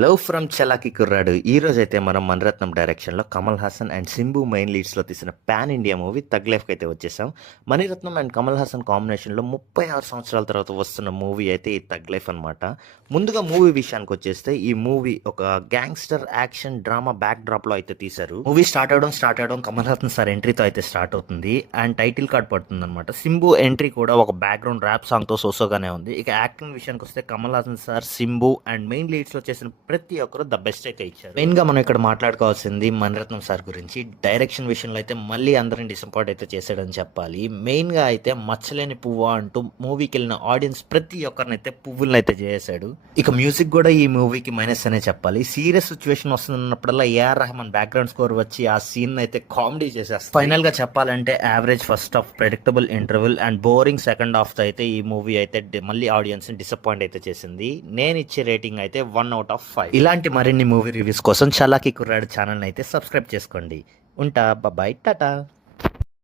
Love from చలాకి కుర్రాడు ఈ రోజైతే మనం మణిరత్నం డైరెక్షన్లో కమల్ హాసన్ అండ్ సింబు మెయిన్ లీడ్స్లో తీసిన పాన్ ఇండియా మూవీ తగ్ లైఫ్కి అయితే వచ్చేసాం. మణిరత్నం అండ్ కమల్ హాసన్ కాంబినేషన్లో 36 సంవత్సరాల తర్వాత వస్తున్న మూవీ అయితే ఈ తగ్ లైఫ్ అనమాట. ముందుగా మూవీ విషయానికి వచ్చేస్తే ఈ మూవీ ఒక గ్యాంగ్స్టర్ యాక్షన్ డ్రామా బ్యాక్ డ్రాప్లో అయితే తీశారు. మూవీ స్టార్ట్ అవడం కమల్ హాసన్ సార్ ఎంట్రీతో అయితే స్టార్ట్ అవుతుంది అండ్ టైటిల్ కార్డ్ పడుతుంది అనమాట. సింబు ఎంట్రీ కూడా ఒక బ్యాక్గ్రౌండ్ ర్యాప్ సాంగ్తో సోసోగానే ఉంది. ఇక యాక్టింగ్ విషయానికి వస్తే Kamal Haasan sir, Simbu and main లీడ్స్లో చేసిన ప్రతి ఒక్కరు ద బెస్ట్ అయితే ఇచ్చారు. మెయిన్ గా మనం ఇక్కడ మాట్లాడుకోవాల్సింది మణిరత్నం సార్ గురించి. డైరెక్షన్ విషయంలో అయితే మళ్ళీ అందరిని డిసప్పాయింట్ అయితే చేశాడని చెప్పాలి. మెయిన్ గా అయితే మచ్చలేని పువ్వు అంటూ మూవీకి వెళ్ళిన ఆడియన్స్ ప్రతి ఒక్కరిని అయితే పువ్వులను అయితే చేశాడు. ఇక మ్యూజిక్ కూడా ఈ మూవీకి మైనస్ అనే చెప్పాలి. సీరియస్ సిచ్యువేషన్ వస్తున్నప్పుడల్లా ఏఆర్ రెహమాన్ బ్యాక్గ్రౌండ్ స్కోర్ వచ్చి ఆ సీన్ అయితే కామెడీ చేసేస్తారు. ఫైనల్ గా చెప్పాలంటే average first half, predictable interval and boring second half తో అయితే ఈ మూవీ అయితే మళ్ళీ ఆడియన్స్ డిసప్పాయింట్ అయితే చేసింది. నేను ఇచ్చే రేటింగ్ అయితే 1/5. ఇలాంటి మరిన్ని మూవీ రివ్యూస్ కోసం చలాకీ కుర్రాడు ఛానల్ అయితే సబ్స్క్రైబ్ చేసుకోండి. ఉంటా, బాయ్, టాటా.